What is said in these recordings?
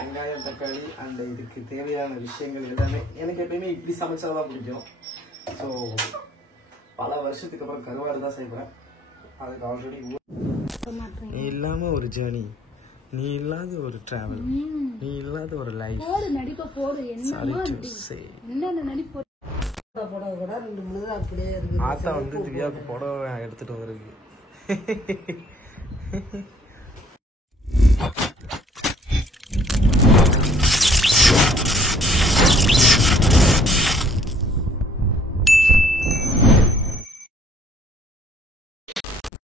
வெங்காயம் தக்காளி அண்ட் இதுக்கு தேவையான விஷயங்கள் எல்லாமே எனக்கு எப்பயுமே இப்படி சமைச்சாதான் பிடிக்கும். ஸோ பல வருஷத்துக்கு அப்புறம் கருவாடு தான் செய்வேன். அதுக்கு ஆல்ரெடி நீ இல்லாம ஒரு ஜேர்னி, நீ இல்லாத ஒரு டிராவல், நீ இல்லாத ஒரு லைஃப். ஆத்தா வந்து திவ்யாவுக்கு புடவை எடுத்துட்டு வருது.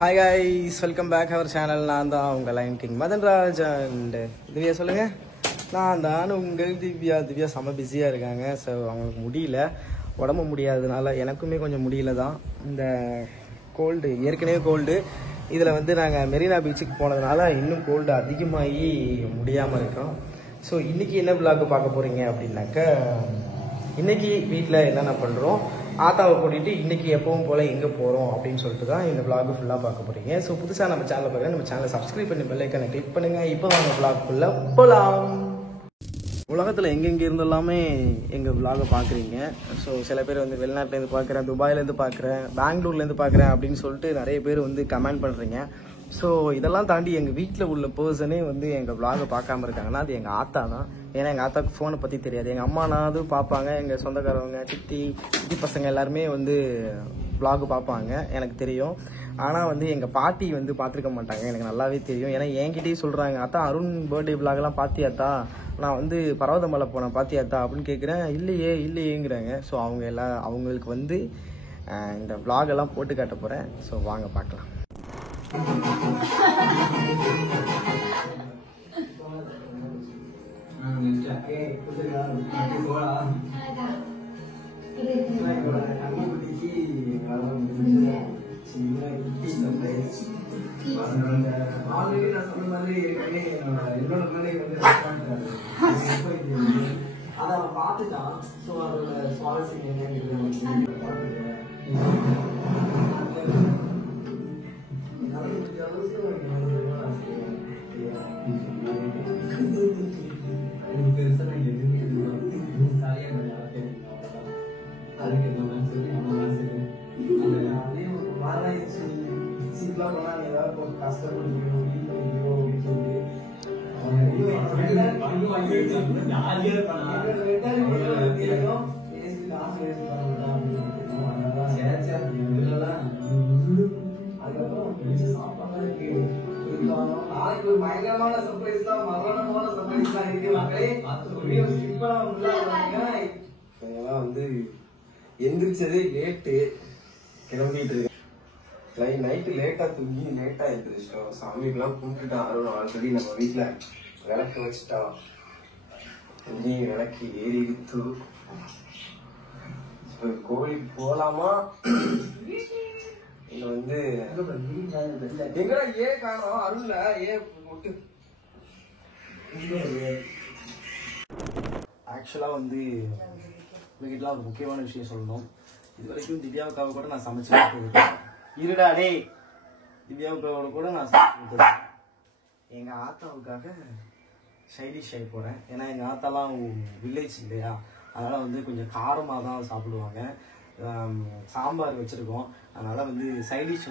Hi guys, welcome back our channel. நான் தான் உங்கள் line king Madanraj and Divya. சொல்லுங்கள். நான் தான் உங்கள் திவ்யா. திவ்யா செம்ம பிஸியாக இருக்காங்க. ஸோ அவங்களுக்கு முடியல, உடம்பு முடியாததுனால எனக்குமே கொஞ்சம் முடியல தான். இந்த கோல்டு, ஏற்கனவே கோல்டு, இதில் வந்து நாங்கள் மெரினா பீச்சுக்கு போனதுனால இன்னும் கோல்டு அதிகமாகி முடியாமல் இருக்கோம். ஸோ இன்றைக்கி என்ன விளாக் பார்க்க போகிறீங்க அப்படின்னாக்க, இன்றைக்கி வீட்டில் என்னென்ன பண்ணுறோம், ஆத்தாவை கூட்டிகிட்டு இன்றைக்கி எப்பவும் போல் எங்கே போகிறோம் அப்படின்னு சொல்லிட்டு தான் இந்த விளாக் ஃபுல்லாக பார்க்க போகிறீங்க. ஸோ புதுசாக நம்ம சேனலை பார்க்குறேன், நம்ம சேனலை சப்ஸ்கிரைப் பண்ணி பெல் ஐக்கானை கிளிக் பண்ணுங்கள். இப்போ வாங்க விளாக் ஃபுல்லாக போகலாம். உலகத்தில் எங்கெங்கே இருந்தெல்லாமே எங்கள் விளாகை பார்க்குறீங்க. ஸோ சில பேர் வந்து வெளிநாட்டிலேருந்து பார்க்குறேன், துபாயிலேருந்து பார்க்குறேன், பெங்களூர்லேருந்து பார்க்குறேன் அப்படின்னு சொல்லிட்டு நிறைய பேர் வந்து கமெண்ட் பண்ணுறீங்க. ஸோ இதெல்லாம் தாண்டி எங்கள் வீட்டில் உள்ள பர்சனே வந்து எங்கள் விளாகை பார்க்காம இருக்காங்கன்னா அது எங்கள் ஆத்தா தான். ஏன்னா எங்கள் ஆத்தாவுக்கு ஃபோனை பற்றி தெரியாது. எங்கள் அம்மானாவது பார்ப்பாங்க, எங்கள் சொந்தக்காரவங்க, சித்தி பசங்க எல்லாருமே வந்து விளாகு பார்ப்பாங்க, எனக்கு தெரியும். ஆனால் வந்து எங்கள் பாட்டி வந்து பார்த்துருக்க மாட்டாங்க, எனக்கு நல்லாவே தெரியும். ஏன்னா என்கிட்டயே சொல்கிறாங்க, அத்தா அருண் பர்த்டே விளாகெல்லாம் பார்த்தியாத்தா, நான் வந்து பர்வதமலை போனேன் பார்த்தியாத்தா அப்படின்னு கேட்குறேன். இல்லையேங்கிறாங்க. ஸோ அவங்களுக்கு வந்து இந்த விளாகெல்லாம் போட்டு காட்ட போகிறேன். ஸோ வாங்க பார்க்கலாம். ஆல்ரெடி நான் சொன்ன மாதிரி என்னோட மேலே வந்து அதை அவன் பார்த்துட்டான். ஸோ அதோட சுவாரஸ்யம் என்னன்னு பயங்கரமான சர்ப்ரைஸ் தான், மரணமான சர்ப்ரைஸ் தான் இருக்கு மக்களே. வந்து எந்திரிச்சதே லேட்டு, கிளம்பிட்டு இருக்கேன். நைட்டு லேட்டா தூங்கி லேட்டா எழுந்திரிச்சிட்டோம். சாமிக்கெல்லாம் கும்பிட்டுட்டான் அருண். ஆல்ரெடி நம்ம வீட்டுல விளக்கு வச்சுட்டான். விளக்கு ஏறிடுத்து. கோவிலுக்கு போலாமா இல்ல வந்து எங்கடா ஏ காணோம் அருள்ல ஏ விட்டு. ஆக்சுவலா வந்து உங்ககிட்ட ஒரு முக்கியமான விஷயம் சொல்லணும். இது வரைக்கும் திவ்யாவுக்காக கூட நான் சமைச்சு இருடா டே திவ்யாவுக்காக கூட நான் சமைச்சு எங்க ஆத்தாவுக்காக சைடிஷ் ஆகி போறேன். ஏன்னா எங்க ஆத்தாலாம் வில்லேஜ் இல்லையா, அதனால வந்து கொஞ்சம் காரமாக தான் சாப்பிடுவாங்க. சாம்பார் வச்சிருக்கோம், அதனால வந்து சைடிஷ்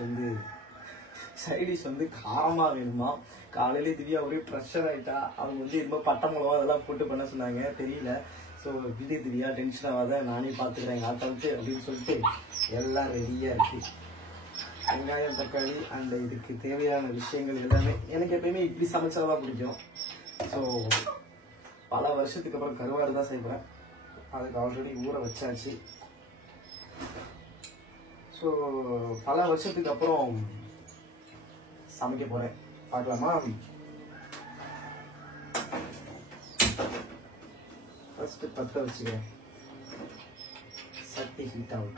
வந்து காரமா வேணுமா. காலையிலே திவ்யா ஒரே ப்ரெஷர் ஆயிட்டா. அவங்க வந்து ரொம்ப பட்டை மிளகா அதெல்லாம் போட்டு பண்ண சொன்னாங்க, தெரியல. ஸோ விஜய் திவ்யா டென்ஷன் ஆகாத, நானே பார்த்துக்கிறேன் எங்கள் ஆத்தாவுக்கு அப்படின்னு சொல்லிட்டு எல்லாம் ரெடியா இருக்கு. வெங்காயம் தக்காளி அண்ட் இதுக்கு தேவையான விஷயங்கள் எல்லாமே எனக்கு எப்பயுமே இப்படி சமைச்சாதான் பிடிக்கும். ஸோ பல வருஷத்துக்கு அப்புறம் கருவாடு தான் செய்வேன். அதுக்கு ஆல்ரெடி ஊற வச்சாச்சு. ஸோ பல வருஷத்துக்கு அப்புறம் சமைக்க போறேன், பார்க்கலாமா? ஃபர்ஸ்ட் பற்ற வச்சுக்க, சட்டி ஹீட் ஆகும்.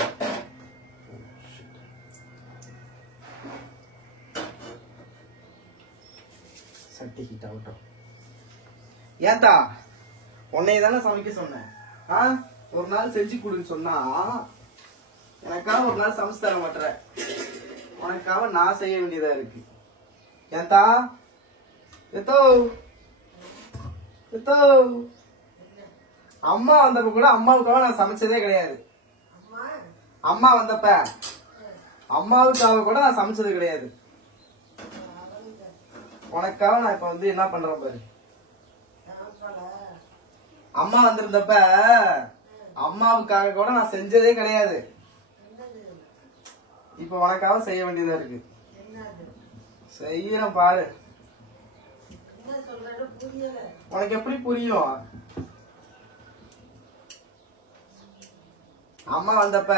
சட்டி ஹீட் ஆகட்டும். ஏத்தா உன்னைய தானே சமைக்க சொன்னேன். ஒரு நாள் செஞ்சு கொடுன்னு சொன்னா எனக்காக ஒரு நாள் சமைச்சு தர மாட்டேற. உனக்காக நான் செய்ய வேண்டியதா இருக்கு. ஏத்தா எத்தோ அம்மா வந்தப்ப கூட அம்மாவுக்காக நான் சமைச்சதே கிடையாது. அம்மா வந்தப்ப அம்மாவுக்காக கூட நான் சமைச்சது கிடையாது. உனக்காக நான் இப்ப வந்து என்ன பண்றேன் பாரு. அம்மா வந்திருந்தப்ப அம்மாவுக்காக கூட நான் செஞ்சதே கிடையாது. இப்ப உனக்காக செய்ய வேண்டியதா இருக்கு. செய்யறேன் பாரு. உனக்கு எப்படி புரியும்? அம்மா வந்தப்ப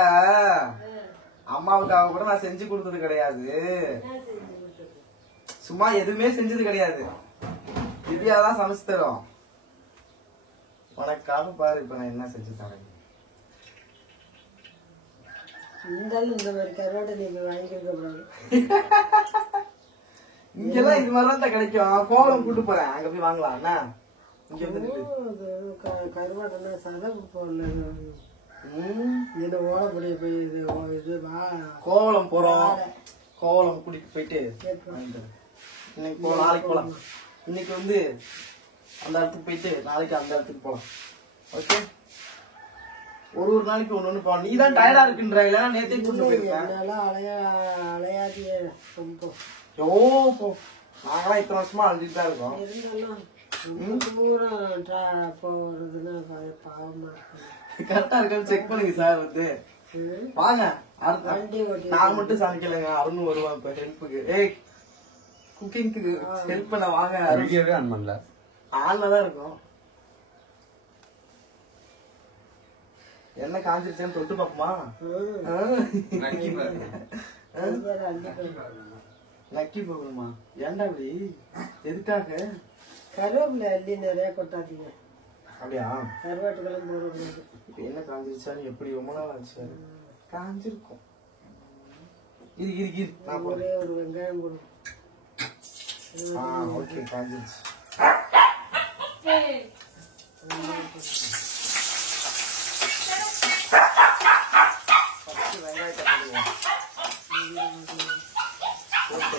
அம்மாவுக்காக கூட நான் செஞ்சு கொடுத்தது கிடையாது. சும்மா எதுவுமே செஞ்சது கிடையாது. திவ்யாதான் சமைச்சு தரும். உனக்காக பாரு இப்ப நான் என்ன செஞ்சு தரேன். இங்கெல்லாம் இது மாதிரிதான் கிடைக்கும். கோவலம் கூட்டு போறேன், அங்க போய் வாங்கலாம். என்ன இங்க வந்து கோவலம் போறோம். கோவலம் கூட்டிட்டு போயிட்டு இன்னைக்கு போலாம், நாளைக்கு போலாம். இன்னைக்கு வந்து அந்த இடத்துக்கு போயிட்டு நாளைக்கு அந்த இடத்துக்கு போலாம். ஓகே, ஒரு நாளைக்கு ஒண்ணு போலாம். நீ தான் டயர்டா இருக்குன்ற இல்ல, நேத்தே கூட்டு போயிருக்கேன். நாங்களாம் இத்தனை வருஷமா அழுதுட்டு தான் இருக்கோம். கரெக்டா இருக்கான்னு செக் பண்ணுங்க சார். வந்து வாங்க, நான் மட்டும் சமைக்கலைங்க, அருண் வருவான் இப்ப ஹெல்ப்புக்கு. ஏய், குக்கிங்க்கு ஹெல்ப் பண்ண வாங்க. ஆன்லதான் இருக்கும். என்ன காஞ்சிருச்சேன்னு தொட்டு பாப்போமா? நக்கி போகணுமா? ஏன்டா இப்படி? எதுக்காக? கருவேப்பிலை அள்ளி நிறைய கொட்டாதீங்க. அப்படியா? கருவாட்டுக்கெல்லாம் போடுறது. இப்ப என்ன காஞ்சிருச்சான்னு எப்படி ரொம்ப நாள் ஆச்சு? காஞ்சிருக்கும். இரு இரு இரு, நான் ஒரே ஒரு வெங்காயம் போடும். ஓகே, காஞ்சிருச்சு. வெங்காயத்தை போடுவோம். ஓகே,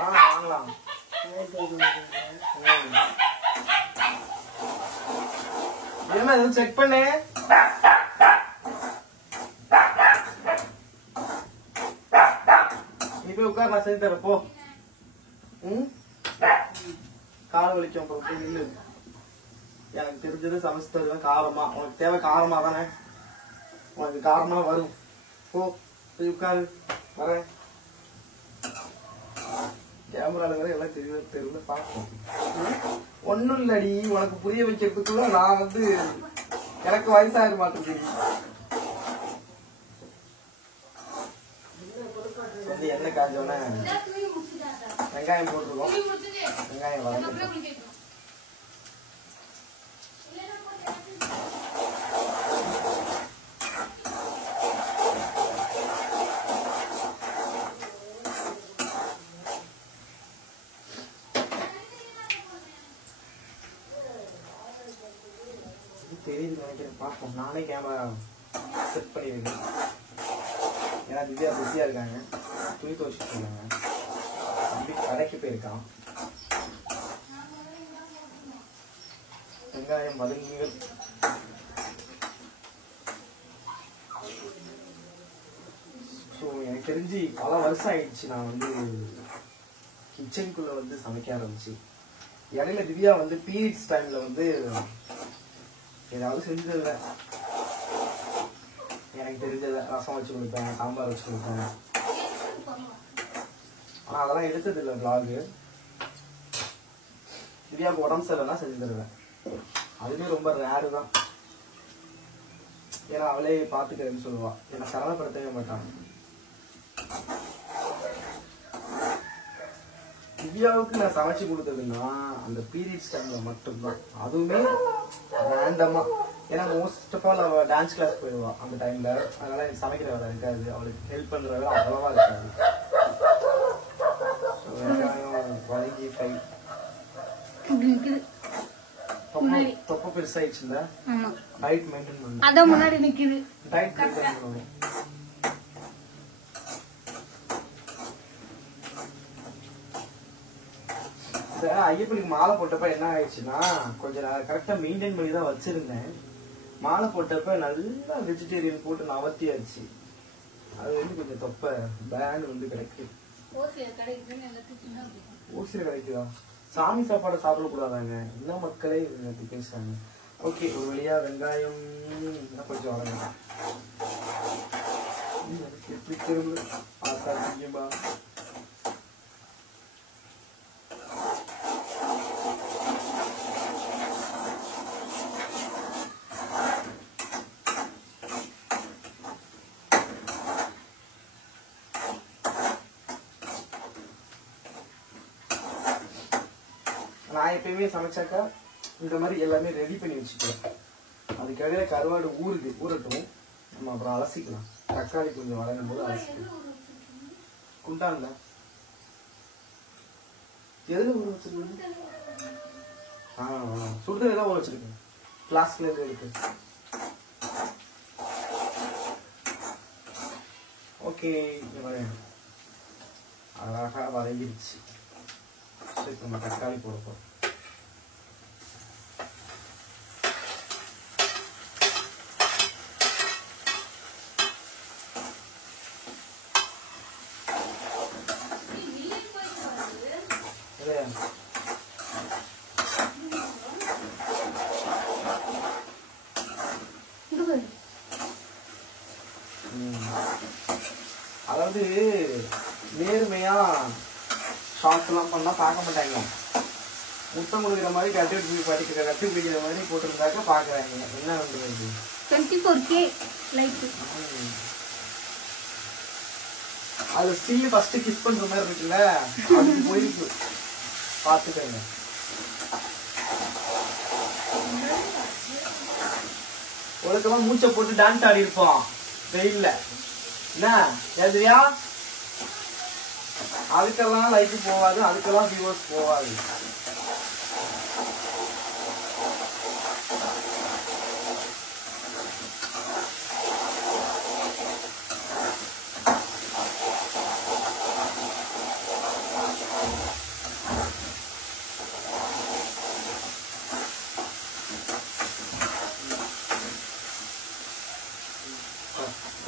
வாங்கலாம். ஏமா எதுவும் செக் பண்ணு. நீ போய் உட்கார், நான் செஞ்சு தரேன் போ. கால் வலிக்கும் அப்புறம் நில்லு. எனக்கு தெரிஞ்சது சமைச்சு தருவேன் காரமா. உனக்கு தேவை காரமா தானே? உனக்கு காரமா வரும். போ போய் உட்காரு, வரேன். கேமரால வர எல்லாம் தெரியல பார்ப்போம். ஒன்னும் இல்லடி, உனக்கு புரிய வைக்கிறதுக்குள்ள நான் வந்து எனக்கு வயசாக மாட்டேங்குது. என்ன காஞ்சோன்னே வெங்காயம் போட்டுருக்கோம். வெங்காயம் வளர்ந்து தெரியுது நினைக்கிறேன். பார்ப்போம். நானே கேமரா செட் பண்ணியிருக்கேன். ஏன்னா திவ்யா பிஸியா இருக்காங்க, துணி துவைச்சிட்டு இருக்காங்க. தம்பி கடைக்கு போயிருக்கான். வெங்காயம் வதங்குங்கள். ஸோ எனக்கு தெரிஞ்சு பல வருஷம் ஆயிடுச்சு நான் வந்து கிச்சனுக்குள்ள வந்து சமைக்க ஆரம்பிச்சு. இடையில திவ்யா வந்து பீரியட்ஸ் டைம்ல வந்து ஏதாவது செஞ்சு தருவேன். எனக்கு தெரிஞ்சத ரசம் வச்சு கொடுப்பேன், சாம்பார் வச்சு கொடுப்பேன். ஆனா அதெல்லாம் எடுத்தது இல்லை vlog. திவ்யாவுக்கு உடம்பு சரியில்லைன்னா செஞ்சு தருவேன். அதுவே ரொம்ப ரேரு தான். ஏன்னா அவளே பாத்துக்கிறேன்னு சொல்லுவா, என்னை சரணப்படுத்தவே மாட்டான். திவ்யாவுக்கு நான் சமைச்சு கொடுத்ததுன்னா அந்த பீரியட்ஸ் டைம்ல மட்டும்தான். அதுவுமே ரேண்டமா. ஏன்னா மோஸ்ட் ஆஃப் ஆல் அவள் டான்ஸ் கிளாஸ் போயிடுவா அந்த டைம்ல. அதனால எனக்கு சமைக்கிற வேலை இருக்காது, அவளுக்கு ஹெல்ப் பண்ற வேலை அவ்வளவா இருக்காது. வதங்கி ஃப்ரை தொப்பை பெருசாயிடுச்சுல, டயட் மெயின்டைன் பண்ணணும். அதான் முன்னாடி நிக்குது. டயட் மெயின்டைன் பண்ணணும். ஐயப்பனுக்கு மாலை போட்டப்ப என்ன ஆயிடுச்சுன்னா கொஞ்சம் நான் கரெக்டா மெயின்டைன் பண்ணி தான் வச்சிருந்தேன். மாலை போட்டப்ப நல்லா வெஜிடேரியன் போட்டு நவத்தியாச்சு. அது வந்து கொஞ்சம் தொப்ப பேன் வந்து கிடைக்குது. ஓசில கிடைக்குதா? சாமி சாப்பாடு சாப்பிடக்கூடாதாங்க. என்ன மக்களே பேசுறாங்க. ஓகே, ஒரு வழியா வெங்காயம் கொஞ்சம் வளர்ங்க. எப்படி திரும்ப பார்த்தா தெரியுமா? நான் எப்பயுமே சமைச்சாக்கா இந்த மாதிரி எல்லாமே ரெடி பண்ணி வச்சுக்கிறேன். அதுக்காக கருவாடு ஊறட்டும், நம்ம அப்புறம் அலசிக்கலாம். தக்காளி கொஞ்சம் வளரும் போது அலசிக்கலாம். குண்டான்ல எதுல ஊற வச்சிருக்கீங்க? சுடுதண்ணி தான் ஊற வச்சிருக்கேன். பிளாஸ்க்ல இருந்து இருக்கு. ஓகே, அழகா வதங்கிடுச்சு. நம்ம தக்காளி போட போறோம். அதாவது நேர்மையா ஷார்ட்ஸ் எல்லாம் பண்ணா பார்க்க மாட்டாங்க. முத்தம் கொடுக்குற மாதிரி கட்டு பிடிக்கிற மாதிரி போட்டிருந்தாக்க பாக்குறாங்க. என்ன பண்றது? 24K like. அது ஸ்டில் ஃபர்ஸ்ட் கிஸ் பண்ற மாதிரி இருக்குல்ல, அது போயிருக்கு. பாத்துக்கங்க. ஒழுக்கமா மூச்சை போட்டு டான்ஸ் ஆடி இருப்போம் வெயில்ல. என்ன எதிரியா? அதுக்கெல்லாம் லைக் போவாது, அதுக்கெல்லாம் வியூவர்ஸ் போவாது.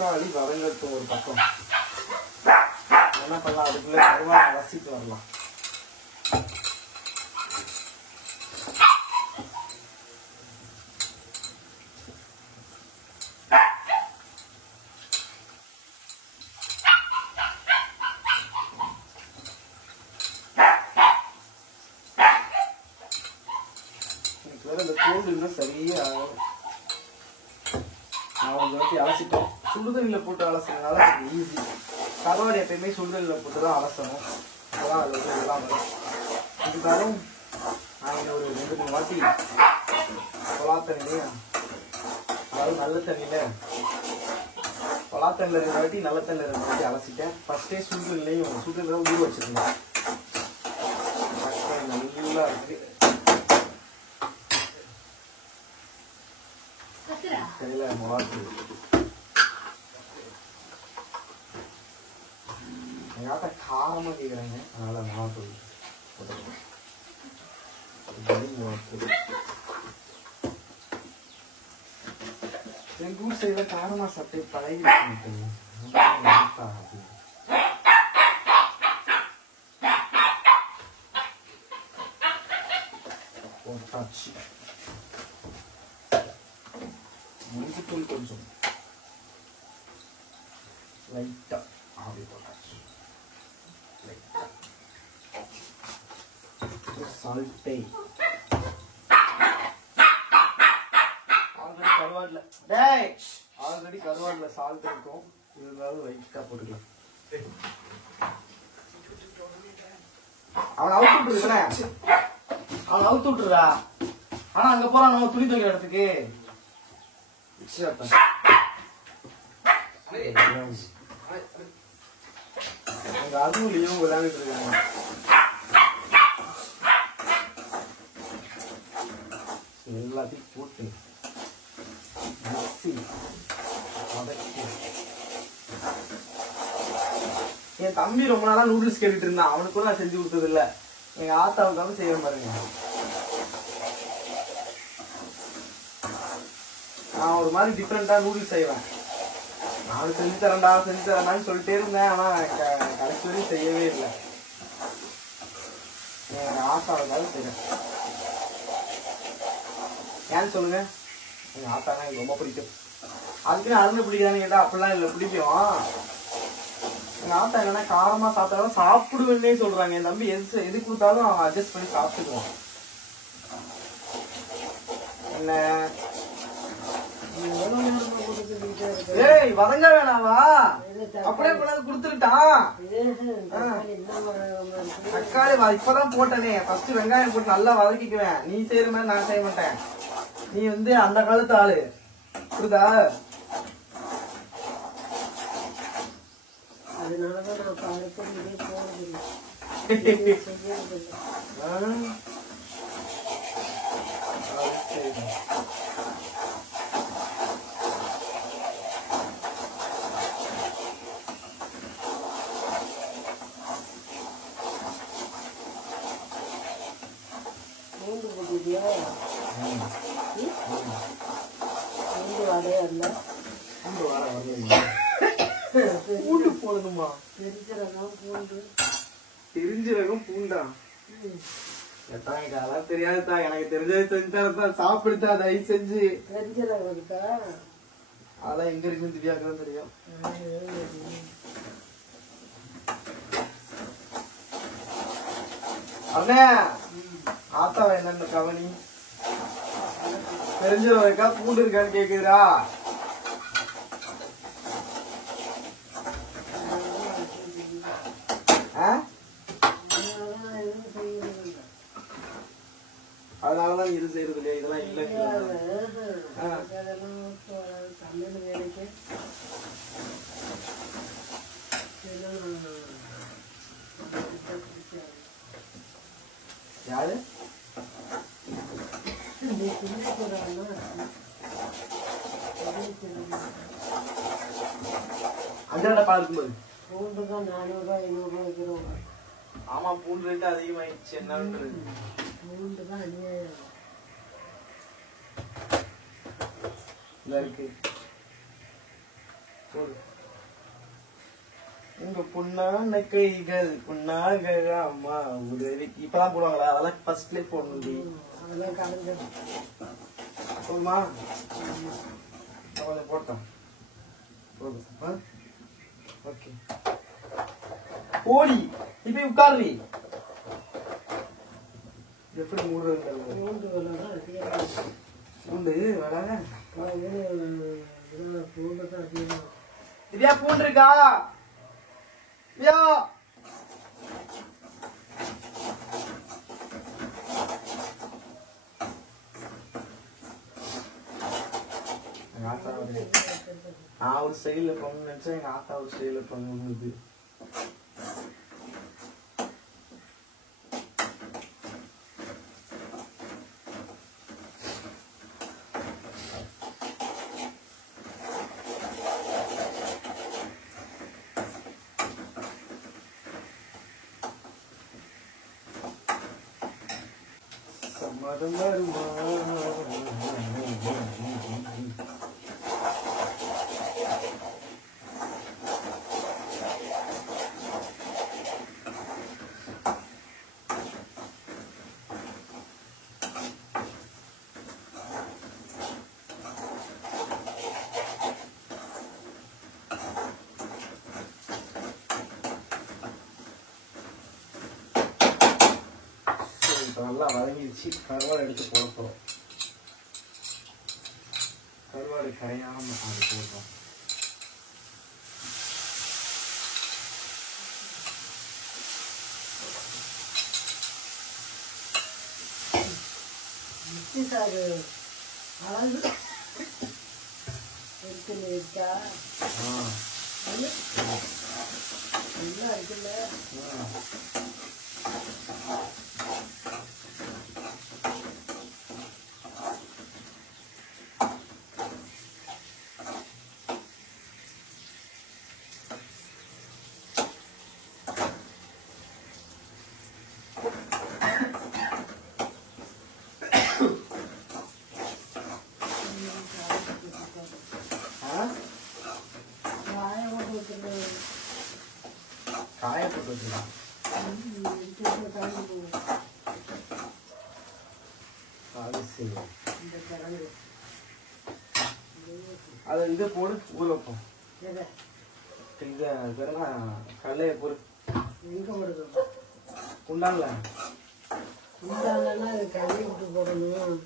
தக்காளி வதங்கட்டும் ஒரு பக்கம். என்ன பண்ணலாம், அதுக்குள்ள கருவாடு அலசிட்டு வரலாம். எனக்கு வேற இந்த கோல்டு இன்னும் சரியா நான் ஒரு வாட்டி அலசிட்டேன். சுடுதண்ணில போட்டு அலசுறதுனால ஈஸி. கருவாடு எப்பயுமே சுடுதண்ணில போட்டு தான் அலசணும். அப்பதான் அது வந்து எல்லாம் வரும். இதுக்காகவும் நான் ஒரு 2-3 வாட்டி கொலா தண்ணிலையும், அதாவது நல்ல தண்ணியில கொலா தண்ணில 2 வாட்டி, நல்ல தண்ணில 2 வாட்டி அலசிட்டேன். ஃபர்ஸ்டே சுடுதண்ணிலையும் சுடுதண்ணில ஊற வச்சிருந்தேன். நல்லா இருக்கு. கையில மிளகாத்தூள். எங்காட்ட காரமா கேக்குறாங்க, அதனால மிளகாத்தூள் போட்டுக்கலாம். எங்க ஊர் சைடுல காரமா சாப்பிட்டு பழகிட்டு போட்டாச்சு. மஞ்சத்தூள் கொஞ்சம் லைட்டா ஆவி போட்டாச்சு. சால்ட்டை ஆல்ரெடி கருவாடுல சால்ட் இருக்கும். இருந்தாலும் லைட்டா போட்டுக்கலாம். அவன் அவுத்து விட்டுருக்க, அவன் அவுத்து விட்டுறா. ஆனா அங்க போறான் நம்ம துணி துவைக்கிற இடத்துக்கு. அதுவும் லீவும் விளையாண்டுட்டு இருக்காங்க. எல்லாத்தையும் போட்டு என் தம்பி ரொம்ப நாளா நூடுல்ஸ் கேட்டுட்டு இருந்தான். அவனுக்கும் நான் செஞ்சு கொடுத்தது இல்ல. எங்க ஆத்தாவுக்காக செய்யற பாருங்க. நான் ஒரு மாதிரி டிஃப்ரெண்டா நூடுல்ஸ் செய்வேன். நான் செஞ்சு தரேன்டான்னு சொல்லிட்டே இருந்தேன். ஆனா கடைசி வரையும் செய்யவே இல்லை. எங்க ஆத்தாவுக்காக செய்யறேன். ஏன்னு சொல்லுங்க. எங்க ஆத்தானா எனக்கு ரொம்ப பிடிக்கும். அதுக்குன்னு அருணை பிடிக்காதுன்னு கேட்டா அப்படிலாம் இல்லை, பிடிக்கும். எங்க ஆத்தா என்னன்னா காரமா சாப்பிட்டாலும் சாப்பிடுவேன்னே சொல்றாங்க. என் தம்பி எது கொடுத்தாலும் அவன் அட்ஜஸ்ட் பண்ணி சாப்பிட்டுக்குவான். என்ன ஏய் வதங்க வேணாவா? அப்படியே கொண்டாந்து குடுத்துட்டான். தக்காளி இப்பதான் போட்டனே. ஃபர்ஸ்ட் வெங்காயம் போட்டு நல்லா வதக்கிக்குவேன். நீ செய்யற மாதிரி நான் செய்ய மாட்டேன். நீ வந்து அந்த காலத்து ஆளு புரியுதா? அதனாலதான் நான் பழக்கத்திலே போறதில்லை. பூண்டு போட்டியா? பூண்டு வடையா இருந்தா பூண்டு போடணுமா? தெரிஞ்சிடலாம். பூண்டு தெரிஞ்சிடணும். பூண்டா அதெல்லாம் தெரியாதுதா. எனக்கு தெரிஞ்சது செஞ்சுதான் சாப்பிடுதா. தயவு செஞ்சு தெரிஞ்சிடலாம் இருக்கா? அதெல்லாம் எங்க இருக்குன்னு திவ்யாவுக்கு தெரியும். அண்ணே ஆத்தாவை என்னன்னு கவனி. தெரிஞ்சவன் இருக்கா பூண்டு இருக்கான்னு கேக்குதுரா? அதனாலதான் இது செய்யறது இல்லையா? இதெல்லாம் இல்ல. யாரு அஞ்சரை பால் இருக்கும்போது பூண்டு தான் 400 500 வைக்கிறோம். ஆமா பூண்டு ரேட்டு அதிகமாயிடுச்சு. என்னன்றது பூண்டு தான் அநியாயம் இருக்கு. உங்க புண்ணான கைகள் புண்ணாக அம்மா உதவி இப்பதான் போடுவாங்களா? அதெல்லாம் ஃபர்ஸ்ட்லயே போடணும். அதெல்லாம் கலந்து போதுமா? கொஞ்சம் போட்டோம். போதும். ஓகே ஓடி இப்ப உட்காரு. எப்படி மூடுறது? பூண்டு விலை தான் அதிகமாக. பூண்டு வேலை பூண்டு தான் அதிகமாக. திவ்யா பூண்டு இருக்கா? திவ்யா நான் ஒரு ஸ்டைல பண்ணு நினைச்சேன். எங்க ஆத்தா ஒரு ஸ்டைல பண்ணுது. சம்மதம் வருமா? நல்லா வதங்கிடுச்சு. கருவாடு எடுத்து போட போறோம். கருவாடு கரையாம அது போடுறோம். மிக்சி சாறு அளவு இருக்குல்ல இருக்கா? நல்லா இருக்குல்ல? காய போட்டு வச்சுக்கலாம். அது சரி. அதை இதை போடு ஊற வைப்போம். இதை பிறகு கடலையை போடு. எங்கே போடுது? குண்டான்ல குண்டானா கழுவி விட்டு போடணும்.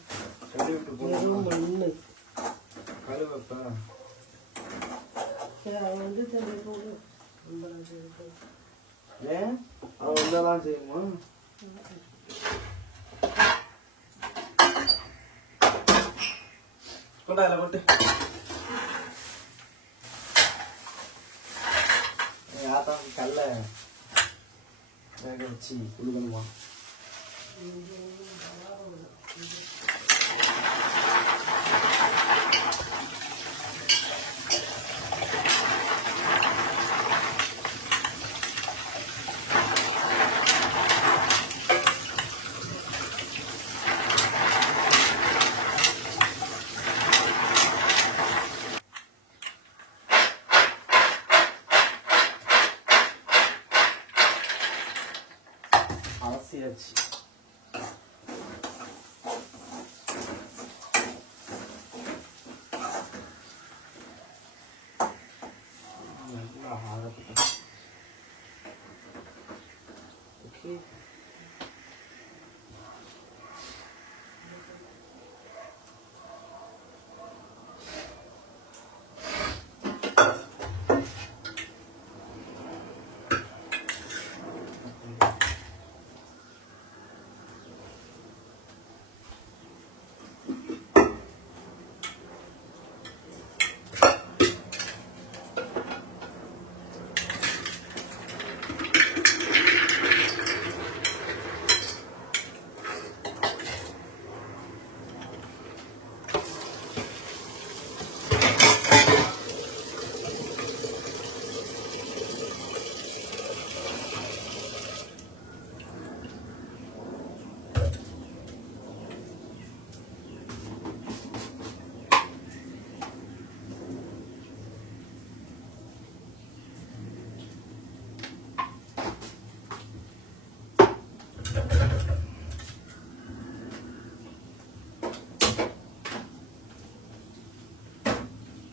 கழுவி விட்டு போடணும். மண்ணு கழுவி வைப்பேன். சரி அவன் வந்து தண்ணி போடு. ஏன் அவன் வந்தாதான் செய்யுமா? கொண்டா இல்லை போட்டு ஆத்தாக்கு கல்ல வேக வச்சு கொடுக்கணுமா? அலசியாச்சு. நல்லா ஆகட்டும். ஓகே.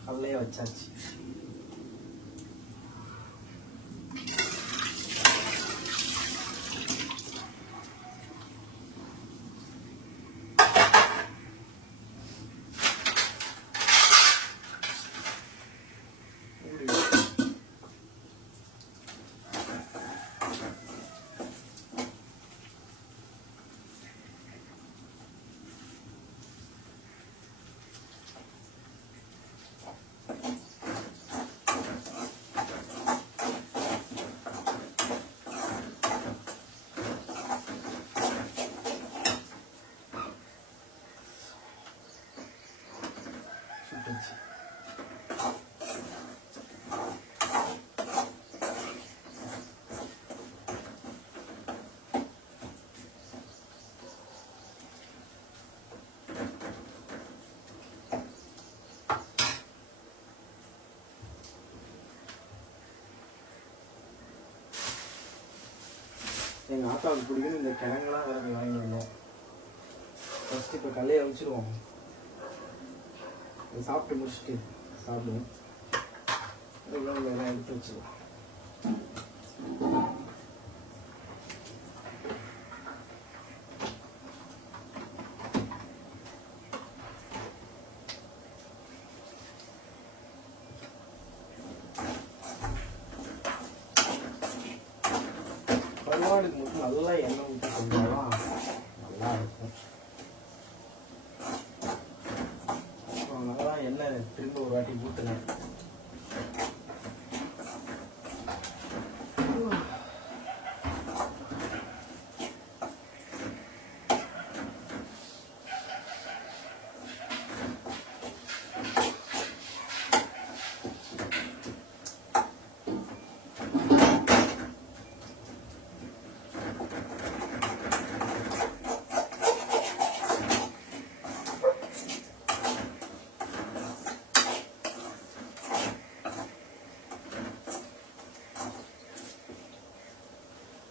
கடலையே வச்சாச்சு. சுட்டுச்சு. எங்கள் ஆத்தாவுக்கு பிடிக்குன்னு இந்த கிழங்கெல்லாம் வேற போய் வாங்கி வந்தோம். ஃபஸ்ட்டு இப்போ கல்லையை வச்சுருவோம். சாப்பிட்டு முடிச்சுட்டு சாப்பிடுவோம். எல்லாம் எடுத்து வச்சுருவோம். கருவாடுக்கு மட்டும் நல்லா எண்ணெய் ஊற்றி செஞ்சாலும் நல்லா இருக்கும். அதனாலதான் எண்ணெய் திரும்ப ஒரு வாட்டி ஊற்றுனேன்.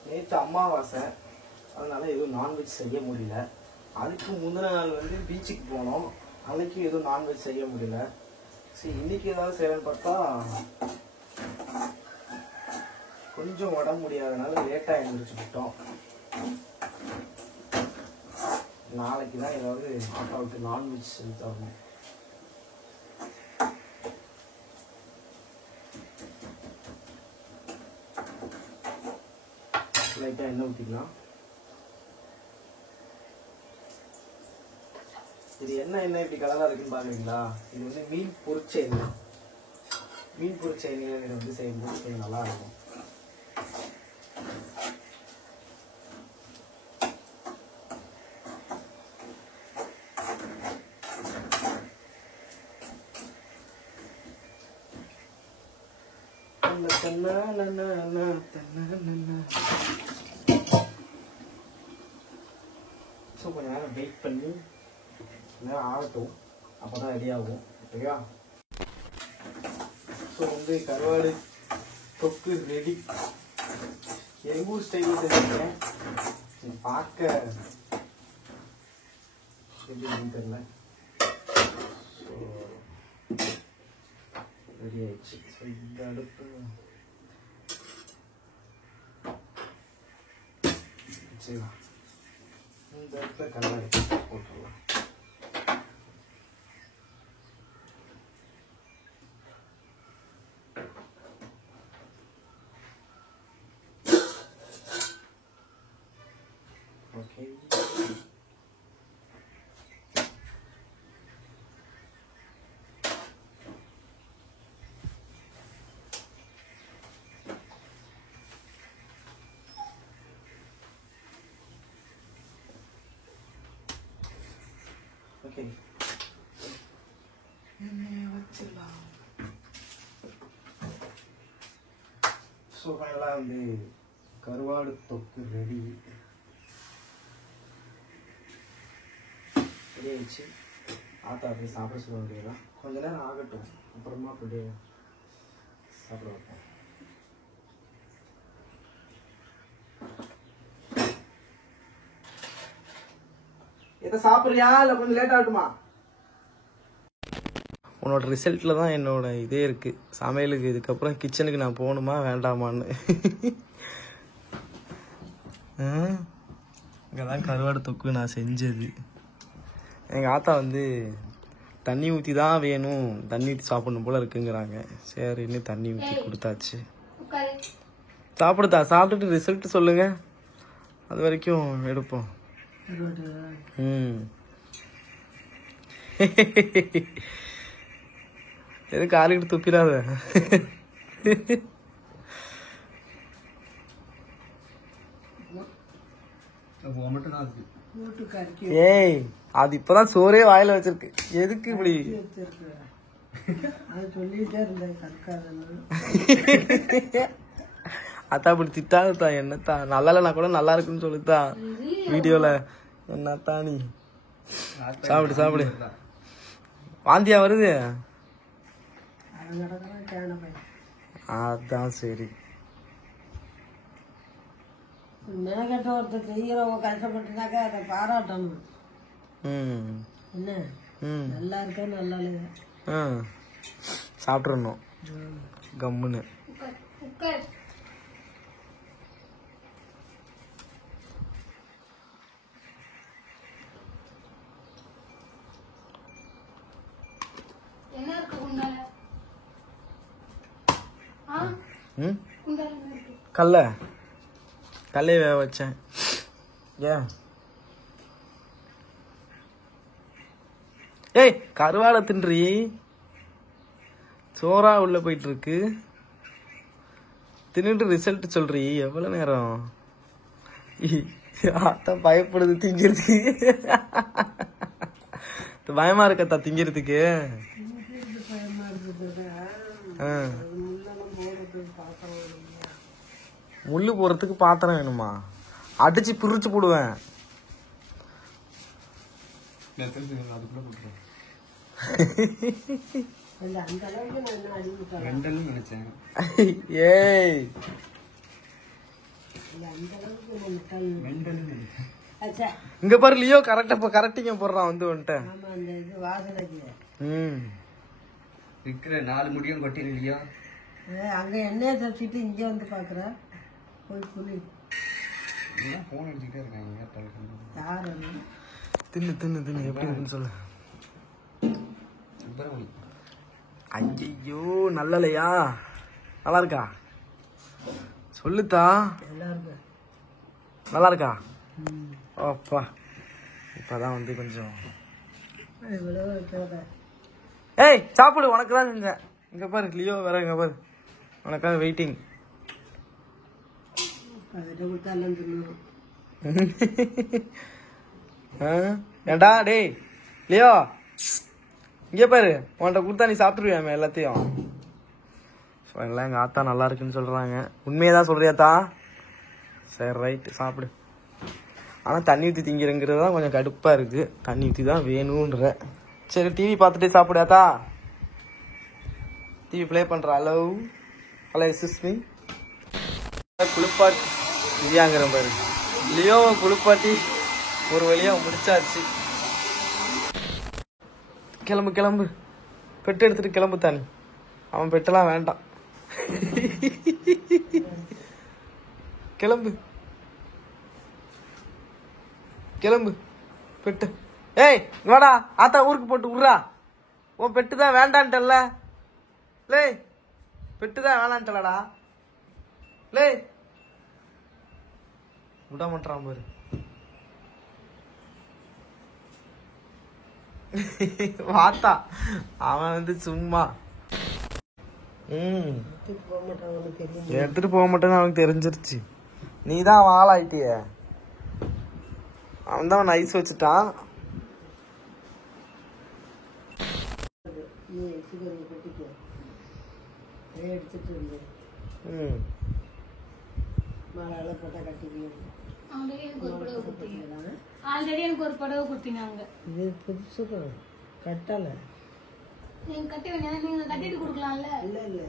நேற்று அமாவாசை, அதனால எதுவும் நான்வெஜ் செய்ய முடியல. அதுக்கு முந்தின நாள் வந்து பீச்சுக்கு போனோம், அன்னைக்கு எதுவும் நான்வெஜ் செய்ய முடியல. சரி இன்னைக்கு ஏதாவது செய்யணும்னு பார்த்தா கொஞ்சம் உடம்பு முடியாதனால லேட்டாக எழுந்திரிச்சுக்கிட்டோம். நாளைக்கு தான் ஏதாவது அப்பாவுக்கு நான்வெஜ் செஞ்சு தரணும். லைட்டாக எண்ணெய் ஊற்றிக்கலாம். இது என்ன எண்ணெய் இப்படி கலராக இருக்குன்னு பார்க்குறீங்களா? இது வந்து மீன் பொரிச்ச எண்ணெய். மீன் பொரிச்ச எண்ணெய் இது வந்து செய்யும்போது கொஞ்சம் நல்லா இருக்கும். ஸோ கொஞ்சம் நேரம் வெயிட் பண்ணி நேரம் ஆகட்டும், அப்போ தான் ரெடி ஆகும். ஓகேவா? ஸோ வந்து கருவாடு தொக்கு ரெடி. எங்கள் ஊர் ஸ்டைலில் செஞ்சுருக்கேன். பார்க்க எப்படின்னு தெரியல. ஸோ ரெடி ஆயிடுச்சு. ஸோ இந்த அடுப்பு வச்சுக்கலாம். இந்த இடத்துல கருவாடு போட்டுடலாம். ஓகே, ஓகே எண்ணெயை வச்சிடலாம். ஸோ ஃபைனலாக வந்து கருவாடு தொக்கு ரெடி ஆயிடுச்சு. ஆத்தா அப்படியே சாப்பிட சொல்ல வேண்டியதான். கொஞ்ச நேரம் ஆகட்டும், அப்புறமா அப்படியே சாப்பிட வைப்போம். எதை சாப்பிட்றியா இல்லை கொஞ்சம் லேட் ஆகட்டுமா? உன்னோட ரிசல்ட்டில் தான் என்னோட இதே இருக்குது, சமையலுக்கு. இதுக்கப்புறம் கிச்சனுக்கு நான் போகணுமா வேண்டாமான்னு. இங்கே தான் கருவாடு தொக்கு நான் செஞ்சது. எங்கள் ஆத்தா வந்து தண்ணி ஊற்றி தான் வேணும், தண்ணி ஊற்றி சாப்பிடணும் போல் இருக்குங்கிறாங்க. சரின்னு தண்ணி ஊற்றி கொடுத்தாச்சு. சாப்பிடுதா? சாப்பிட்டுட்டு ரிசல்ட் சொல்லுங்கள், அது வரைக்கும் எடுப்போம். எதுக்கு ஆளுக்கிட்டு துப்பிடாத. ஏய், அது இப்பதான் சோறே வாயில வச்சிருக்கு. எதுக்கு இப்படி? அத்தா இப்படி திட்டாதத்தா. என்னத்தா நல்லா இல்லைனா கூட நல்லா இருக்குன்னு சொல்லுத்தா வீடியோல. என்னத்தா நீ? சாப்பிடு சாப்பிடு. வாந்தியா வருது? அதான் சரி. மெனக்கட்ட ஒருத்தர் செய்யறவங்க கஷ்டப்பட்டுனாக்கா அதை பாராட்டணும். என்ன நல்லா இருக்கா நல்லா இல்லையா சாப்பிட்றணும் கம்முன்னு. கல்லே வேக வச்சேன். ஏன்? ஏய், கருவாடை தின்றி சோறா உள்ள போயிட்டு இருக்கு. தின்னுட்டு ரிசல்ட் சொல்றீ? எவ்வளவு நேரம்? அதான் பயப்படுது திங்கிறதுக்கு. பயமா இருக்கத்தா திங்கிறதுக்கு? முள்ளு போறதுக்கு பாத்திரம் வேணுமா? அடிச்சு பிரிச்சு போடுவேன். அந்த அளவுக்கு நான் என்ன அடிவிட்டேன். ஏய் அந்த அளவுக்கு முட்டாள். அச்சா இங்க பாரு லியோ கரெக்டிங்க போடுறான் வந்து வந்துட்டேன். ஆமா அந்த இது வாசனைக்கு இருக்கிற 4 முடியும் கொட்டிருக்கியோ. அங்க எண்ணெயை தப்பிட்டு இங்க வந்து பாக்குற போய் புளி போன் அடிச்சுட்டே இருக்காங்க. யாரு தின்னு தின்னு தின்னு எப்படி இருக்குன்னு சொல்லு. ஐயோ நல்லலையா, நல்லா இருக்கா சொல்லுத்தா, எல்லாருக்கும் நல்லா இருக்கா? அப்பா இப்பதான் வந்து கொஞ்சம் இவ்வளவு வைக்காத. ஏய் சாப்பிடு, உனக்கு தான் செஞ்சேன். இங்க பாரு லியோ வேற, இங்க பாரு உனக்காக வெயிட்டிங். அதிட்ட கொடுத்தா எல்லாம் தின்னு. ஏண்டா டேய் லியோ இங்கே பாரு, உன்கிட்ட கொடுத்தா நீ சாப்பிட்டுருவியாமே எல்லாத்தையும். ஸோ எல்லாம் எங்கள் ஆத்தா நல்லா இருக்குன்னு சொல்கிறாங்க. உண்மையதான் சொல்கிறியாத்தா? சரி ரைட்டு சாப்பிடு. ஆனால் தண்ணி ஊற்றி திங்கிறங்கிறது தான் கொஞ்சம் கடுப்பாக இருக்குது. தண்ணி ஊற்றி தான் வேணுன்ற. சரி டிவி பார்த்துட்டே சாப்பிடாத்தா? டிவி ப்ளே பண்ணுற ஹலோ சுஸ்மி குளிப்பாட்டி திவ்யாங்கிற பாரு. லியோவை குளிப்பாட்டி ஒரு வழியாக முடிச்சாச்சு. கிளம்பு கிளம்பு, பெட்டு எடுத்துட்டு கிளம்பு தானி. அவன் பெட்டெல்லாம் வேண்டாம். கிளம்பு கிளம்பு பெட்டு. ஏய் வாடா, ஆத்தா ஊருக்கு போட்டு விட்றா. உன் பெட்டு தான் வேண்டான்ட்டல்ல. லே பெட்டு தான் வேணான்ட்டலடா. லே விட மாட்டான் பாரு. வாத்தா அவன் வந்து சும்மா எடுத்துட்டு போக மாட்டேன்னு அவனுக்கு தெரிஞ்சிருச்சு. நீ தான் அவன் ஆளாயிட்டிய. அவன் தான் அவன் ஐஸ் வச்சுட்டான். ஆல்ரெடி எனக்கு ஒரு புடவை கொடுத்தீங்க. இது புதுசு கட்டல. நீங்க கட்டி வேண்டியது, நீங்க கட்டிட்டு கொடுக்கலாம்ல. இல்ல இல்ல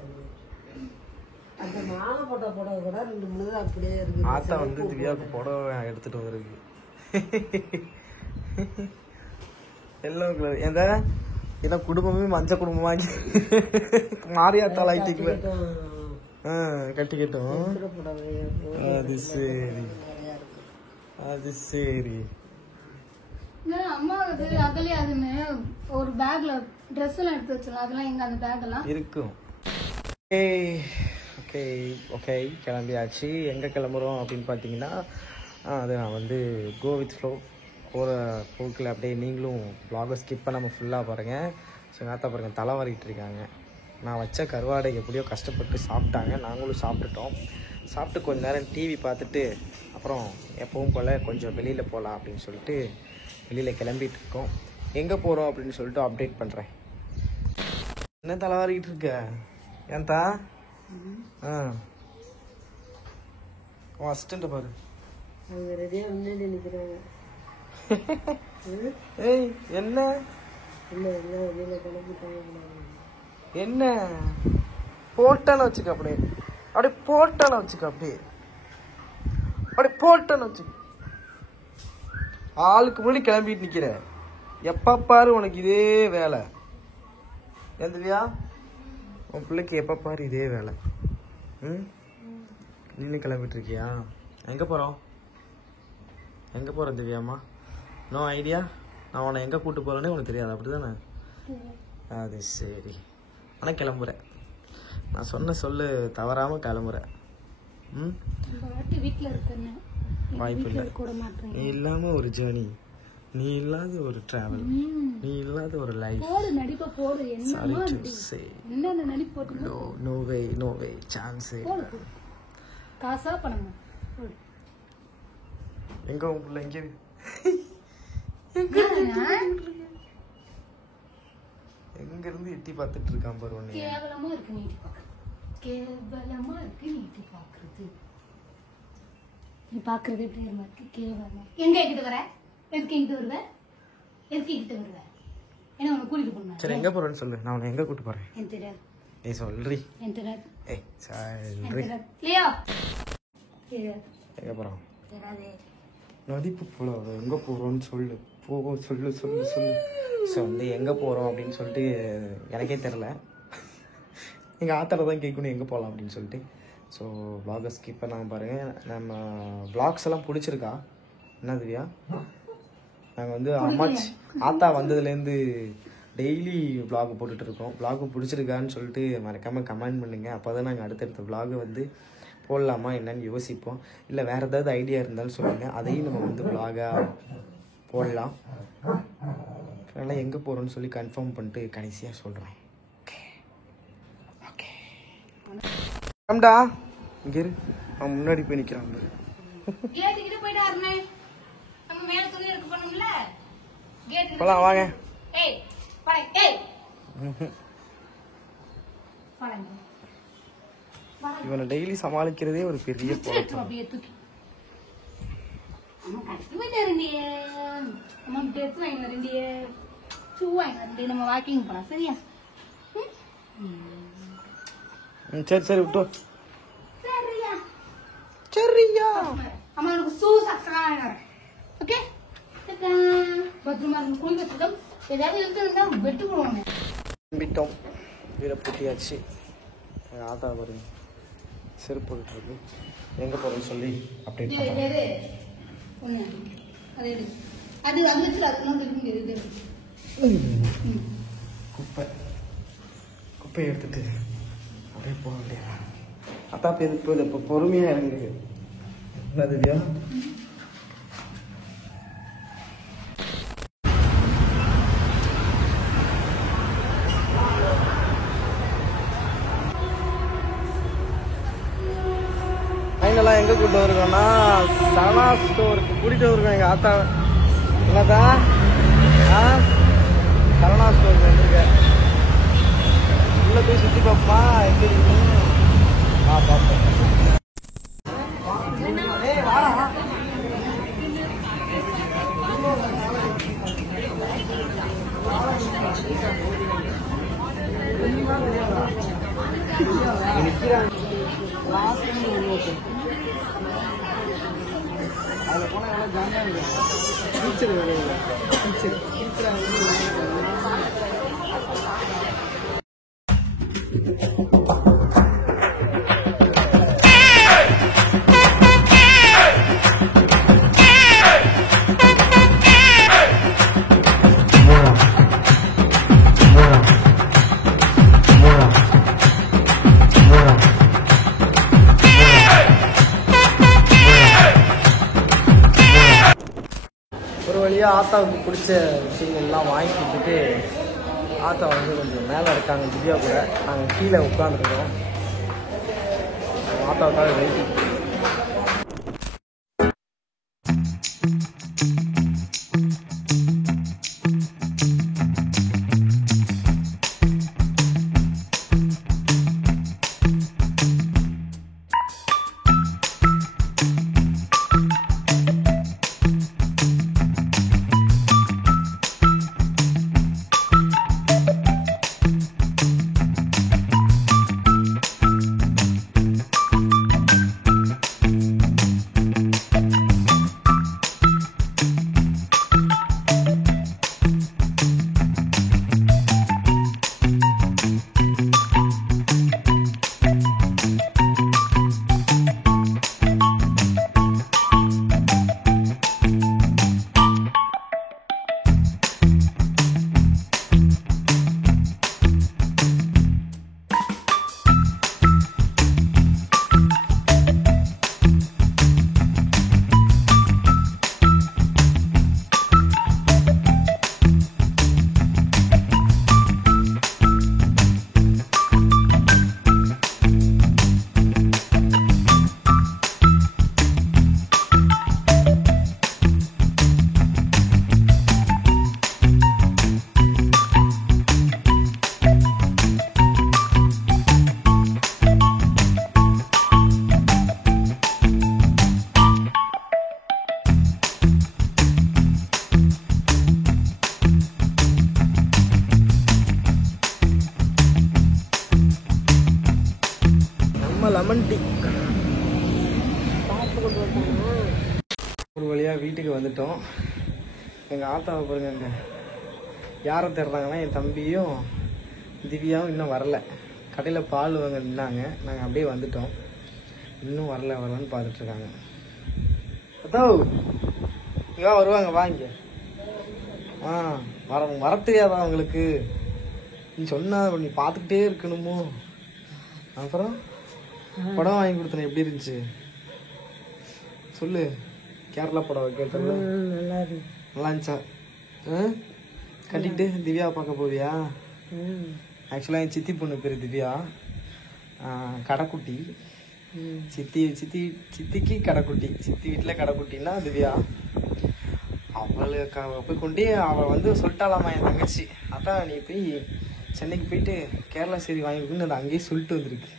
அந்த மாலை போட்ட புடவை கூட 2-3 அப்படியே இருக்கு. ஆத்தா வந்து திவ்யாவுக்கு புடவை எடுத்துட்டு வந்திருக்கு. Yellow colour. எந்த இதான் குடும்பமே மஞ்ச குடும்பமாக்கி மாரியாத்தாள் ஆயிட்டீங்களே. கட்டிக்கட்டும். அது சரி அது சரி. அம்மா அகலே அதுன்னு ஒரு பேக்ல ட்ரெஸ் எல்லாம் எடுத்து வச்சிடலாம். அதெல்லாம் எங்க அந்த பேக் எல்லாம் இருக்கும். ஓகே ஓகே கிளம்பியாச்சு. எங்கே கிளம்புறோம் அப்படின்னு பார்த்தீங்கன்னா, அது நான் வந்து கோ வித் ஃப்ளோ போகிற போக்கில் அப்படியே நீங்களும் ப்ளாகை ஸ்கிப் பண்ணாமல் ஃபுல்லாக பாருங்கள். ஸோ நாத்தா பாருங்கள் தலை வாரிட்டு இருக்காங்க. நான் வச்ச கருவாடை எப்படியோ கஷ்டப்பட்டு சாப்பிட்டாங்க. நாங்களும் சாப்பிட்டுட்டோம். சாப்பிட்டு கொஞ்ச நேரம் டிவி பார்த்துட்டு அப்புறம் எப்பவும் போல் கொஞ்சம் வெளியில் போகலாம் அப்படின்னு சொல்லிட்டு வெளியில் கிளம்பிட்டு இருக்கோம். எங்கே போகிறோம் அப்படின்னு சொல்லிட்டு அப்டேட் பண்ணுறேன். என்ன தலைவாரிக்கிட்டு இருக்க ஏன்தா? அசிஸ்டன்ட் பாரு. அவங்க ரெடியா முன்னாடி நிக்கிறாங்க. ஏய் என்ன இல்ல இல்ல வெளியில கிளம்பிட்டாங்க. என்ன போட்டான்னு வச்சுக்க, அப்படியே அப்படியே போட்டான்னு வச்சுக்க, அப்படியே அப்படியே போட்டான்னு வச்சுக்க. ஆளுக்கு முன்னாடி கிளம்பிட்டு நிக்கிற. எப்ப பாரு உனக்கு இதே வேலை. ஏந்திரியா உன் பிள்ளைக்கு எப்ப பாரு இதே வேலை. நீ கிளம்பிட்டு இருக்கியா? எங்க போறோம்? எங்க போற திவ்யாமா? No idea. நான் உன்னை எங்க கூட்டு போறேன்னே உனக்கு தெரியாது, அப்படிதானே? அது சரி. ஆனா கிளம்புறேன். நான் சொன்ன சொல்லு தவறாம கிளம்புறேன். வீட்டுல இருக்கேன்னு வாய்ப்பு இல்லை. நீ இல்லாம ஒரு ஜேர்னி, நீ இல்லாத ஒரு டிராவல், நீ இல்லாத ஒரு லைஃப். நடிப்ப போடு. என்ன நடிப்பு போட்டு? No way no way chance. காசா பணமா? எங்க உன் பிள்ளை? எங்க எங்க இருந்து எட்டி பார்த்துட்டு இருக்கான் பாரு. ஒண்ணு கேவலமா இருக்கு நீ பாக்குறது. கேவலமா இருக்கு நீ பாக்குறது. நீ பாக்குறது எப்படி இருக்கு? கேவலமா. எங்க கிட்ட வர? எதுக்கு இங்கிட்டு வருவ? எதுக்கு இங்கிட்டு வருவ? என்ன உன்னை கூட்டிட்டு போனா? சரி எங்க போறேன்னு சொல்லு, நான் உன்னை எங்க கூட்டு போறேன். எனக்கு தெரியாது. நீ சொல்றி. எனக்கு தெரியாது. ஏய் சொல்றி. லியோ எங்கே போகிறோம்? ஏதாவது நதிப்பு போல எங்கே போகிறோன்னு சொல்லு. சொல்லு. ஸோ வந்து எங்கே போகிறோம் அப்படின்னு சொல்லிட்டு எனக்கே தெரில. எங்கள் ஆத்தால தான் கேட்கணும் எங்கே போகலாம் அப்படின்னு சொல்லிட்டு. ஸோ vlog ஸ்கிப் பண்ணாமல் பாருங்கள். நம்ம vlogs எல்லாம் பிடிச்சிருக்கா என்ன திவ்யா? நாங்கள் வந்து ஆத்தா வந்ததுலேருந்து டெய்லி vlog போட்டுட்ருக்கோம். vlog பிடிச்சிருக்கான்னு சொல்லிட்டு மறக்காமல் கமெண்ட் பண்ணுங்கள். அப்போ தான் நாங்கள் அடுத்தடுத்த vlog வந்து போடலாமா என்னன்னு யோசிப்போம். இல்லை வேறு ஏதாவது ஐடியா இருந்தாலும் சொல்லுங்கள், அதையும் நம்ம வந்து vlog-ஆக போடலாம். அதனால் எங்கே போகிறோன்னு சொல்லி கன்ஃபார்ம் பண்ணிட்டு கடைசியாக சொல்கிறேன். ஓகே கம்டா இங்கே அவன் முன்னாடி போய் நிற்கிறான். கேட்டுக்கிட்டு போயிட்டு வரனே. நம்ம மேல துணி எடுக்க போனோம்ல. கேட் போலாம் வாங்க. ஏய் பாய். ஏய் பாருங்க. இவனை டெய்லி சமாளிக்கிறதே ஒரு பெரிய போராட்டம். அப்படியே தூக்கி நம்ம கட்டி வச்சிருந்தியே. நம்ம ட்ரெஸ் வாங்கி வரண்டியே. ஷூ வாங்கி வரண்டியே. நம்ம வாக்கிங் போலாம் சரியா? சரி விட்டு. சரியா அம்மா உனக்கு ஷூ சக்கரா வாங்கி வரேன். ஓகே பத்திரமா இருக்கு. குளிக்க வச்சுட்டோம். ஏதாவது இருக்குதுன்னா வெட்டு போடுவாங்க. நம்பிட்டோம். வீரை பூட்டியாச்சு. ஆத்தா பாருங்க செருப்பு போட்டுருக்கு. எங்கே போகிறோன்னு சொல்லி அப்டேட் பண்ணுறேன். ஒன்று அது எடு. அது வந்துச்சு. அது ஒன்று இருக்க முடியாது. குப்பையை எடுத்துட்டு அப்படியே போக முடியாது. அத்தா இப்போ பொறுமையாக இறங்குது. என்ன திவ்யா? ஃபைனலாக எங்கே கூப்பிட்டு வருவோம்னா சரணா ஸ்டோருக்கு கூட்டிகிட்டு வருவோம் எங்கள் ஆத்தா. என்னதா சரணா ஸ்டோருக்கு வந்திருக்கேன். உள்ளே போய் சுற்றி பார்ப்பா எங்கே இருக்குன்னு பார்ப்பேன். அதில் போனால் நல்லா ஜாலியாக இருக்கும். டீச்சர் வேலையில் டீச்சராக ஆத்தாவுக்கு பிடிச்ச விஷயங்கள்லாம் வாங்கி கொடுத்துட்டு ஆத்தா வந்து கொஞ்சம் மேலே இருக்காங்க திவ்யா கூட. நாங்கள் கீழே உட்காந்துருக்கோம். ஆத்தாவுக்காக வெயிட்டிங். ஒரு வழியாக வீட்டுக்கு வந்துட்டோம். எங்கள் ஆத்தாவை பாருங்க, யாரை தேடுறாங்கன்னா என் தம்பியும் திவ்யாவும் இன்னும் வரல. கடையில் பால் வாங்க நின்னாங்க, நாங்கள் அப்படியே வந்துட்டோம். இன்னும் வரலன்னு பார்த்துட்ருக்காங்க. அதோ இங்கே வருவாங்க, வாங்க. வர தெரியாதா அவங்களுக்கு? நீ சொன்னா நீ பார்த்துக்கிட்டே இருக்கணுமோ? அப்புறம் படம் வாங்கி கொடுத்தன எப்படி இருந்துச்சு சொல்லு. கேரளா படம் கேட்டல, நல்லா இருந்துச்சா? கட்டிக்கிட்டு திவ்யா பார்க்க போவியா? ஆக்சுவலாக என் சித்தி பொண்ணு பேர் திவ்யா, கடைக்குட்டி. சித்திக்கு கடைக்குட்டி, சித்தி வீட்டில் கடைக்குட்டின்னா திவ்யா. அவளுக்கு போய் கொண்டே அவள் வந்து சொல்லிட்டாலாமா என் தங்கச்சி, அதான் நீ போய் சென்னைக்கு போயிட்டு கேரளா சரி வாங்கி கொடுக்குன்னு அது அங்கேயே சொல்லிட்டு வந்துருக்கு.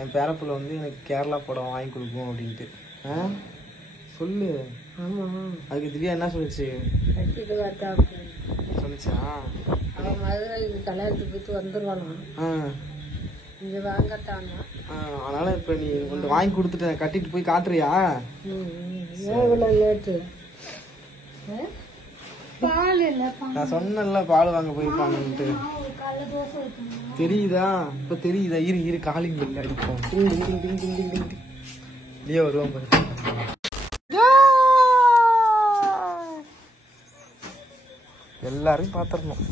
என் பேரப்பில் வந்து எனக்கு கேரளா படம் வாங்கி கொடுக்கும் அப்படின்ட்டு. சொல்லு. அதுக்கு திவ்யா என்ன சொல்லிச்சு? சொல்லிச்சா? அவன் மதுரைக்கு கல்யாணத்துக்கு போயிட்டு வந்துடுவானா, இங்கே வாங்கட்டானா. அதனால இப்போ நீ ஒன்று வாங்கி கொடுத்துட்ட, கட்டிட்டு போய் காட்டுறியா? எவ்வளோ லேட்டு? பால் இல்ல, நான் சொன்னேன்ல பால் வாங்க போயிருப்பாங்கன்ட்டு. தெரியுதா? இப்ப தெரியுதா? இரு காலிங் பெல் அடிப்போம். இல்லையா வருவான் பாரு. எல்லாரையும் பாத்திரணும்,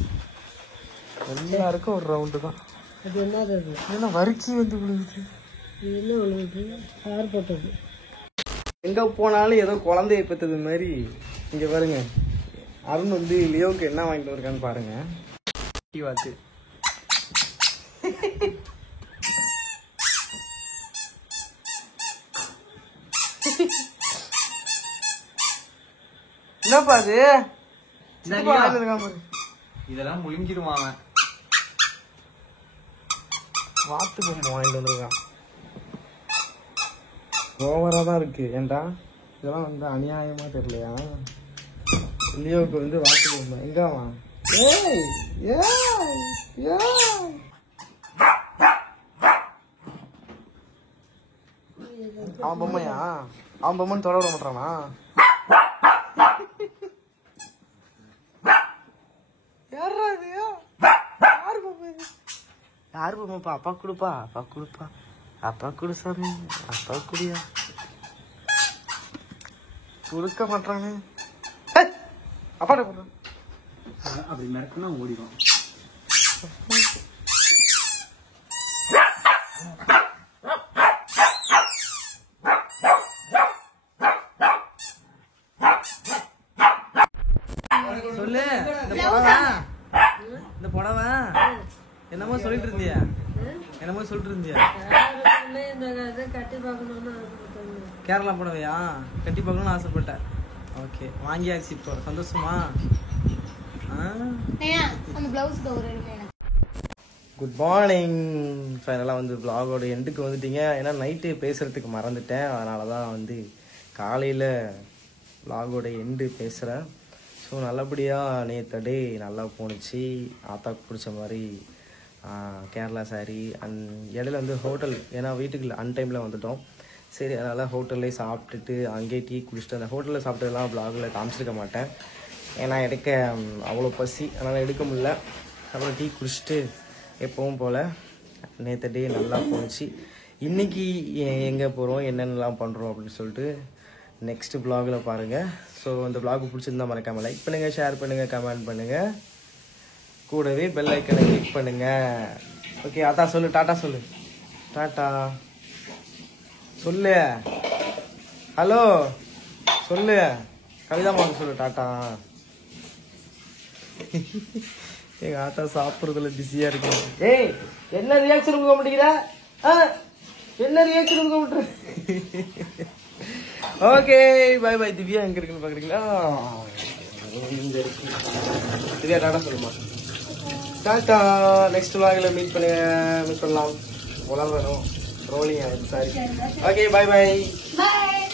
எல்லாருக்கும் ஒரு ரவுண்டு தான். அது என்னது? ஏன்னா வரிக்கி வந்து விழுகுது. என்ன விழுகுது? யார் போட்டது? எங்க போனாலும் ஏதோ குழந்தைய பெற்றது மாதிரி. இங்க பாருங்க, அருண் வந்து லியோவுக்கு என்ன வாங்கிட்டு இருக்கான்னு பாருங்க. வாத்து என்னப்பா அது? இதெல்லாம் முழுங்கிடுவாங்க. வாத்து பொம்மை வாங்கிட்டு வந்துருக்கான். ஓவரா தான் இருக்கு. ஏன்டா இதெல்லாம் வந்து அநியாயமா தெரியலையா? லியோவுக்கு வந்து வாத்து பொம்மை எங்கவா? அவன் பொம்மையா? அவன் பொம்மைன்னு தொட விட மாட்டானா? யாரு பொம்மைப்பா? அப்பா கொடுப்பா, அப்பா கொடுப்பா, அப்பா கொடு சாமி, அப்பா குடியா. கொடுக்க மாட்டானே. அப்பாட்ட போடுற அப்படி மிரட்டினா ஓடிடும். சொல்லு. இந்த புடவை என்னமோ சொல்லிட்டு இருந்தியா? என்னமோ சொல்லிட்டு இருந்தியா? கட்டி பார்க்கணும்னு கேரளா புடவையா? கட்டி பார்க்கணும்னு ஆசைப்பட்டேன். ஓகே, வாங்கியாச்சு. இப்போ சந்தோஷமா? Good morning. ஃபைனலாக வந்து vlog-ஓட எண்டுக்கு வந்துட்டீங்க. ஏன்னா நைட்டு பேசுகிறதுக்கு மறந்துட்டேன், அதனால தான் வந்து காலையில் vlog-ஓட எண்டு பேசுகிறேன். ஸோ நல்லபடியாக நேற்று டே நல்லா போணுச்சு. ஆத்தாக்கு பிடிச்ச மாதிரி கேரளா சாரி அண்ட் இடையில வந்து ஹோட்டல், ஏன்னா வீட்டுக்கு அன்டைமில் வந்துட்டோம். சரி, அதனால் ஹோட்டல்லே சாப்பிட்டுட்டு அங்கேயே டீ குடிச்சிட்டு, அந்த ஹோட்டலில் சாப்பிட்டதெல்லாம் vlog-ல காமிச்சிருக்க மாட்டேன், ஏன்னா எடுக்க அவ்வளோ பசி, அதனால் எடுக்க முடியல. அப்புறம் டீ குடிச்சிட்டு எப்பவும் போல் நேற்று டே நல்லா போணுச்சு. இன்றைக்கி எங்கே போகிறோம், என்னென்னலாம் பண்ணுறோம் அப்படின்னு சொல்லிட்டு நெக்ஸ்ட்டு vlog-ல பாருங்கள். ஸோ அந்த vlog பிடிச்சிருந்தா மறக்காமல் லைக் பண்ணுங்கள், ஷேர் பண்ணுங்கள், கமெண்ட் பண்ணுங்கள், கூடவே பெல் ஐக்கனை கிளிக் பண்ணுங்கள். ஓகே, அதான் சொல்லு, டாட்டா சொல்லு. டாட்டா சொல்லு. ஹலோ சொல்லு. கவிதா மாமா சொல்லு டாட்டா. எங்கள் ஆத்தா சாப்பிட்றதுல பிஸியாக இருக்கு. ஏய், என்ன ரியாக்ஷன் கொடுக்க மாட்டேங்கிற? என்ன ரியாக்ஷன் கொடுக்க மாட்டேன்? Okay, bye by. திவ்யா எங்கே இருக்குன்னு பார்க்குறீங்களா? இங்கே இருக்கு. திவ்யா டாட்டா சொல்லுமா. டாட்டா. நெக்ஸ்ட் vlog-ல மீட் பண்ணலாம். உலகம் ரோலிங் ஆயிடுச்சு. Sorry. Okay, bye bye. Bye.